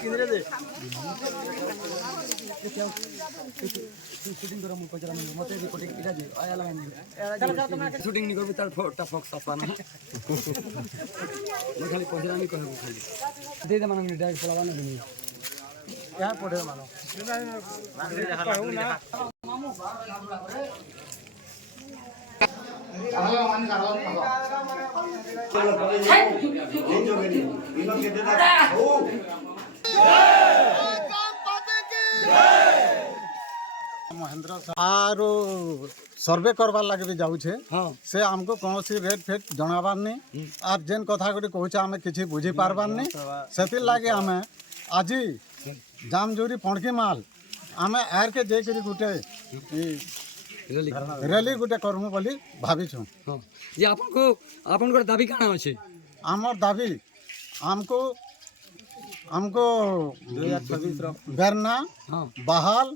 किंद्रे दे shooting करो मु पचरा मते भी कोटे इला जे आया लगा शूटिंग नहीं करबे तार फोटा फॉक्स सफा ना मैं खाली पचरा नहीं कहबो खाली दे दे मानो डायरेक्ट चलावा ना नहीं यार पड़े मानो मामू महेंद्र आर सर्वे करवार लगे भी जाऊे से आमको कौन सी रेट फेट जनाबार नहीं आर जेन कथा गुड़ी कहूचे आम कि बुझी पार्बार नहीं से लगे आम आज जामजुरी पणकी माल आम आर के जेकरी गुटे रैली गुटे करमु बोली भाविछु ये आपन दाबी काना अछि आमर दाबी आमको हमको 2026 बेरना बहाल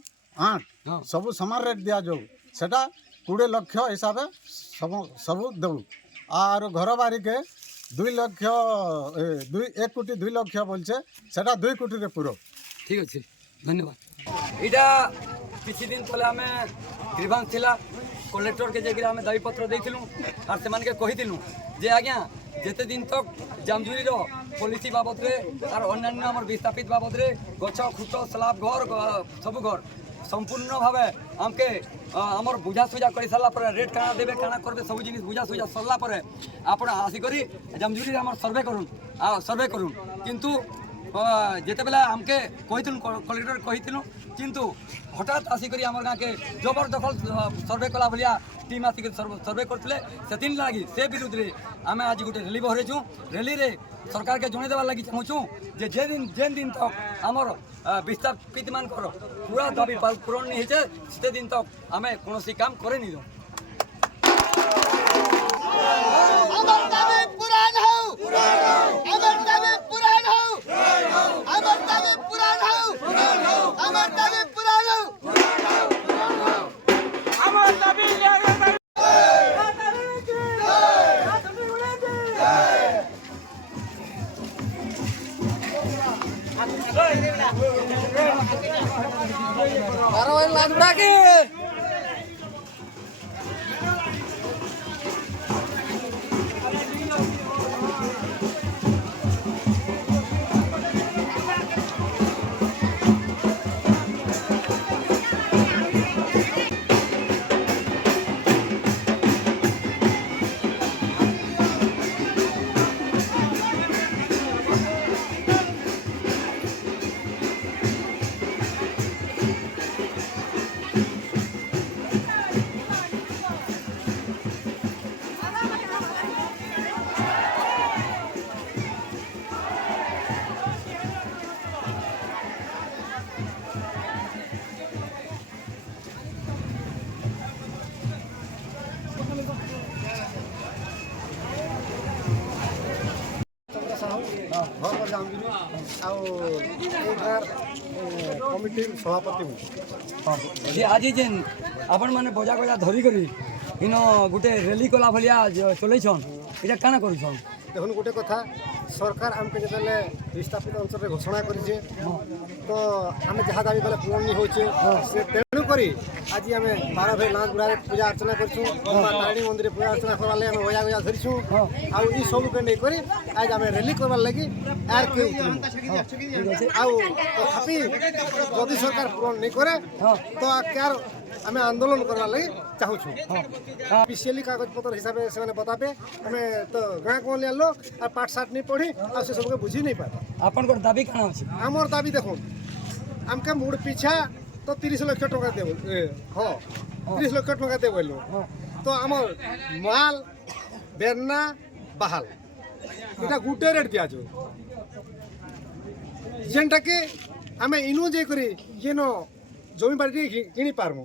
आठ सब समान रेट दिया जाऊ सेटा 20 लाख हिसाब सब दऊ आर घर बारी के 2 लाख 1 कोटी 2 लाख बोलছে सेटा 2 कोटी रे पूरो ठीक अच्छे धन्यवाद इटा किसी दिन तले आम ग्रीवांस थिला कलेक्टर के जगह आम दाबी पत्र देथिलु आर से मान के कहिथिलु जे आज्ञा जेते दिन तक जामजुरी रो पॉलिसी बाबद रे आर अन्यान्य हमर विस्थापित बाबद रे गछ खुट स्लाब घर सब घर संपूर्ण भावे आमके आमर बुझा सुझा कर सारा पर रेट काना देवे काना करबे सब जिनिस बुझा सुझा सरला पर आपण आसिकरी जामजुरी आमर सर्वे करूँ किंतु जिते बेला आमके कहिथिलु कलेक्टर कहिथिलु किंतु हठात आसिकरी आमर गाँ के जबरदखल सर्वे कला भलिया टीम आसिक सर्वे करथिले सेतिन लागी से विरुद्ध रे आमे आज गोटे रैली बहरेछु रैली रे सरकार के जणे देवा लागी चाहूछु जे जेन दिन तक आमर विस्थापित मान पूरा दाबी पूरण नहीं होते से दिन तक आमे कोनोसी काम करे नहीं दो कमिटी सभापति आज जेन आपण माने बजा बजा धरी करी इन गोटे रैली कला भलिया चलैछन इटा काना करूछन देखुन गोटे कथा सरकार आमके जतले विस्थापित अंचल घोषणा करिছে तो आमे जहा दाबी गले पूर्ण नहीं होचे से तेणु करी आज आमे 12 भाई लांच गुड़ा पूजा अर्चना करछु तारिणी मंदिर पूजा अर्चना करवाले आमे बजा बजा धरिछु आ ई सब के नै करी आज आमे रैली करवा लगी आर के आ तथापि यदि सरकार पूर्ण नहीं करे तो क्या आमे आंदोलन करवा लगी चाहूछु ऑफिशियली कागज पत्र हिसाब से माने बताबे हमें तो गाँ को ले लो आ पाठ साठ नहीं पढ़ी आ से सबके बुझी नहीं पाता आपन को दाबी काना अछि हमर दाबी देखो हमके मूड पीछा तो 30 लाख टका देबो हां 30 लाख टका देबो तो हमर माल बेरना बहाल इटा गुटे रेट दिया जो जेंटा के हमें इनु जे करी जेनो जमी बाड़ी किनी पारमु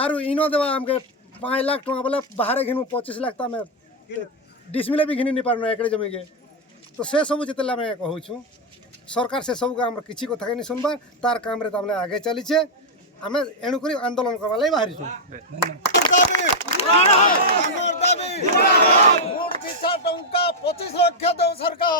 आरो इनो देवा हमके 5 लाख टका बोले बाहर घिनु 25 लाख तो हमें डिसमिले भी घिनी नहीं पारनु एकड़े जमी के तो से सब जितेला मैं कहूँ सरकार से सब आम किसी कथा नहीं सुनबा तार काम रे तमले आगे चली छे हमें एणुक आंदोलन करवा लगी बाहरी सरकार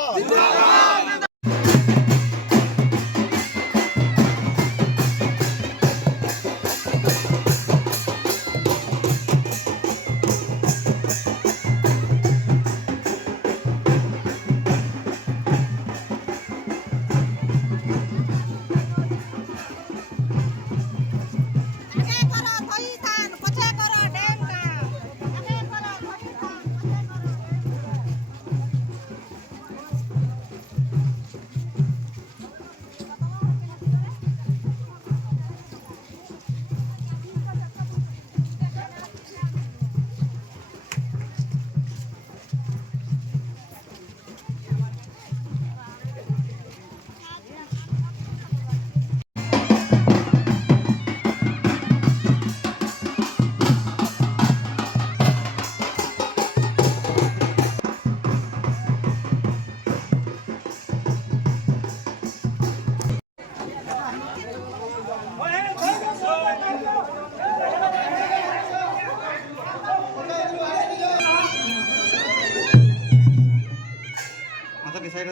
तापी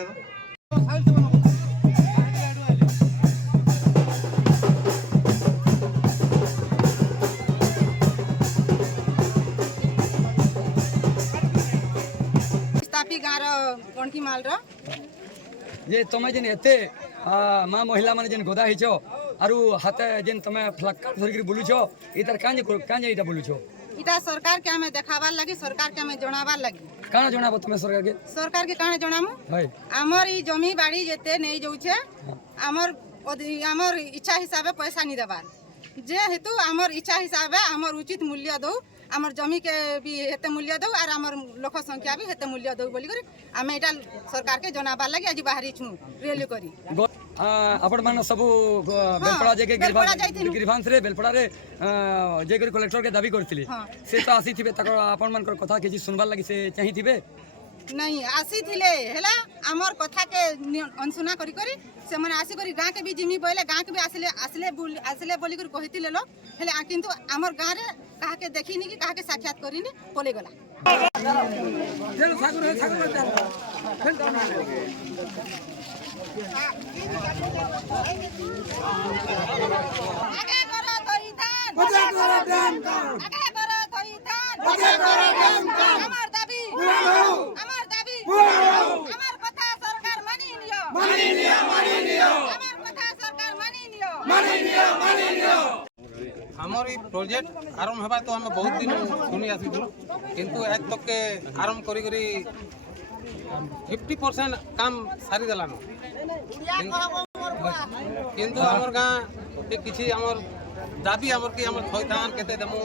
गाँव कणकी माल जे तुम जेन एते माँ महिला माने जेन गोदा हिचो आरु हाथे जेन तुम फ्लक्कार धरिक बुलुछ इतार कांजे इटा बुलुछ इटा सरकार के हमें देखाबार लगी सरकार के हमें जनाबार लगी काना जणाबो तुम सरकार के काणे जनामु हाय हमर ई जमी बाड़ी जेते नहीं जाउछे हमर इच्छा हिसाबे पैसा नहीं देबार जे हेतु हमर इच्छा हिसाबे हमर उचित मूल्य दो हमर जमी के भी हेते मूल्य दो और हमर लोक संख्या भी हेते मूल्य दो बोली करी हमें इटा सरकार के जनाबार लगी आज बाहरी छु रेली करी आपण मान सब बेलपड़ा जे के ग्रीवांस रे बेलपड़ा रे जे कर कलेक्टर के दाबी करथिले से तो आसी थिबे तकर आपण मान कथा के जी सुनबार लागि से चाहि थिबे नहीं आसी थिले हेला हमर कथा के अनसुना करी करी से माने आसी करी गां के भी जिमी बोले गां के भी आसले बोली करी कहितिले लोग हेले किंतु हमर गां रे कहा के देखिनी कि कहा के साक्षात करिनी पले गला आगे करो थईतान आगे करो डैम काम आगे करो थईतान आगे करो डैम काम हमर दाबी हमर कथा सरकार मानि लियो हमर कथा सरकार मानि लियो हमर ई प्रोजेक्ट आरंभ हेबा तो हमें बहुत दिन सुनी आसी किंतु आज तक के आरंभ करी करी 50% काम सारी देलानो किंतु हमर गाँ के किछि हमर दाबी हमर कि हमर थईतान केते देमु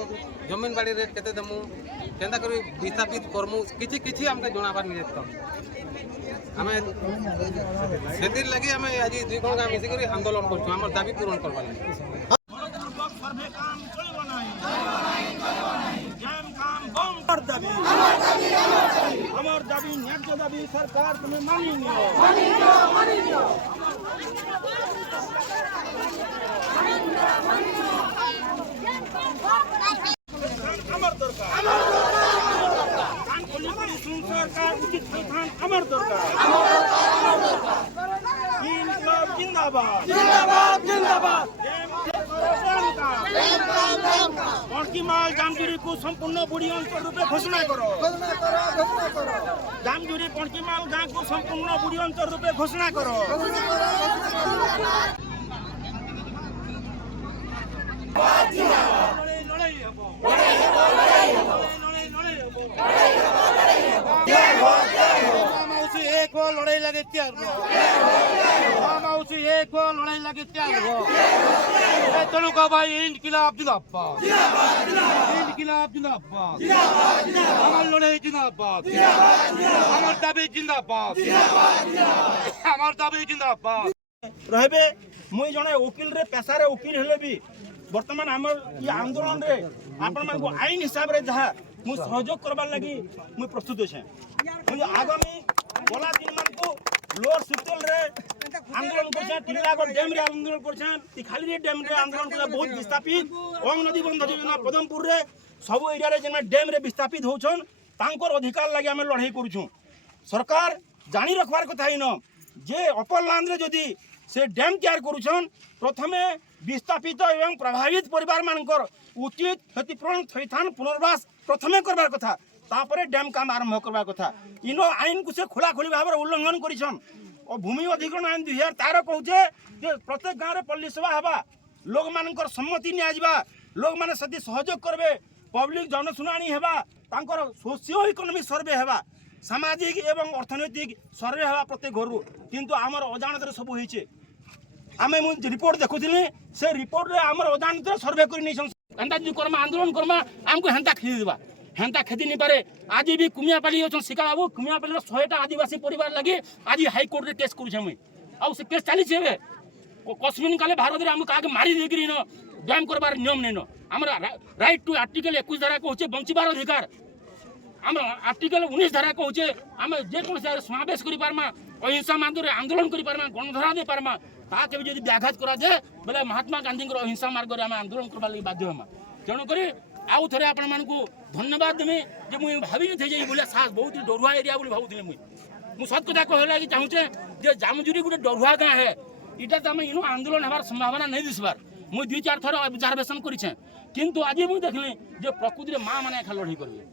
जमीन बाड़ी रेट केते देमु केंदा करी विस्थापित करमु किछि किछि हमके जणाबार नि जेत हमें सेतिर लगी हमें आज दुई कोन गाँ मिसी करी आंदोलन करछु हमर दाबी पूर्ण करबा लागि सर्वे काम चलबो नाही जैम काम बम कर दाबी हमर दाबी न्याय दाबी सरकार तुम्हें मानि लियो हमर दरकार कान खोली करी सुन सरकार उचित स्थान हमर दरकार इनकलाब जिंदाबाद कणकी माल जामजुरी को संपूर्ण बुढ़ी अंचल रूपे घोषणा करो जामजुरी कणकी माल गाँव को संपूर्ण बुढ़ी अंचल रूपे घोषणा करो एक लड़ाई लगे तैयार एक लड़ाई लगे तैयार तेणु का भाई इनकिलाब जिंदाबाद हमार लड़ाई जिंदाबाद हमार दाबी जिंदाबाद रहबे मुई जने वकील रे पेशा रे वकील हेले भी वर्तमान हमर ये आंदोलन रे आपण मन को आईन हिसाब रे जहा मु सहयोग करबा लागि मु प्रस्तुत छे मु आगामी बोला दिन मन को लोअर सुतेल रे आंदोलन करछा टिल्लागढ़ डैम रे आंदोलन करछा तिखाली रे डैम रे आंदोलन करछा बहुत विस्थापित ओंग नदी बंध योजना पदमपुर रे सब एरिया रे जेना डैम रे विस्थापित होछन तांकर अधिकार लागि हम लड़ाई करूछु सरकार जानी रखबार कथा हिन जे अपर लैंड रे जदी से डैम केयर करूछन प्रथमे विस्थापित एवं प्रभावित परिवार मानकर उचित क्षतिपूरण थईथान पुनर्वास प्रथमे करबार कथा तापरे डैम काम आरंभ करबार कथा इनो आईन को से खोला खोली भाव उल्लंघन करिछन और भूमि अधिग्रहण आईन 2013 कहूचे जे प्रत्येक गाँव रे पल्ली सभा हवा लोग मानकर सम्मति नि आजिबा लोग माने सदी सहयोग करबे पब्लिक जनसुनानी हेबा तांकर सोशियो इकोनॉमिक सर्वे हेबा सामाजिक एवं अर्थनैतिक सर्वे हेबा प्रत्येक घर किंतु आमर अजाणत सब होइछे आमे मु रिपोर्ट देखुथिली से रिपोर्ट रे हमर अजाणत सर्वे करि नै एंता जो कर्मा आंदोलन कर्मा हमको हेंता खेदी देबा हेंता खेती नहीं पारे आज भी कुमियापाली होछन शिका बाबू कुमियापाली 100टा आदिवासी परिवार लगे आज हाई कोर्ट रे केस करूछे मुई आ से केस चाली छे कश्मीर काले भारत रे हम कागे मारी देगिरी न डैम करबार नियम नै न हमरा राइट टू आर्टिकल 21 धारा कहूचे बंचिबार अधिकार हम आर्टिकल 19 धारा कहूचे हम जे कोन से समावेश करि पारमा अहिंसा मार्ग रे आंदोलन करि पारमा गणधरा दे पारमा ता के यदि व्याघात करा जाए बेले महात्मा गांधी अहिंसा मार्ग रे हम आंदोलन करबा लागि बाध्य हम तेणु करी आउ थे आपण मानकू धन्यवाद देमी जे मुई भाभी थे जे बोले सास बहुत डरुआ एरिया बोली भावुଥିଲି मुई ମୁଁ ସତ କଥା କହିବା ଲାଗି ଚାହୁଁଛେ ଯେ ଜାମୁଜୁରି ଗୋଟେ ଡରୁଆ ଗାଁ ହେ ଇଟା ତ ଆମେ ଇନୁ ଆନ୍ଦୋଳନ ହେବାର ସମ୍ଭାବନା नहीं दिसबार मुझ 2-4 थर ऑब्जर्वेशन करें किंतु आज मुझे देखली जे प्रकृति में माँ मैंने लड़ाई करेंगे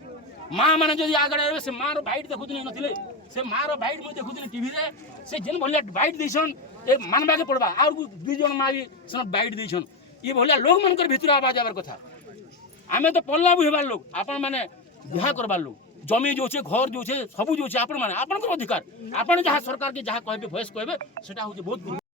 माँ मैंने जो आगे से माँ बाइट देखुनी नथिले से माँ बाइट मुझे देखुनी टीवी रे से जेन भलिया बाइट देसन ए मानवा के पड़वा और 2 जन माँ भी से बाइट देसन ये भलिया लोग मनकर भितर आवाज आवर कथा आमे तो पल्ला बुझेबार लोग आपण माने बिहा करबार लोग जमी जो छे घर जो छे सब जो छे आपण माने आपण अधिकार आपण जहाँ सरकार के जहाँ कहबे वॉइस कहबे सेटा होचे बहुत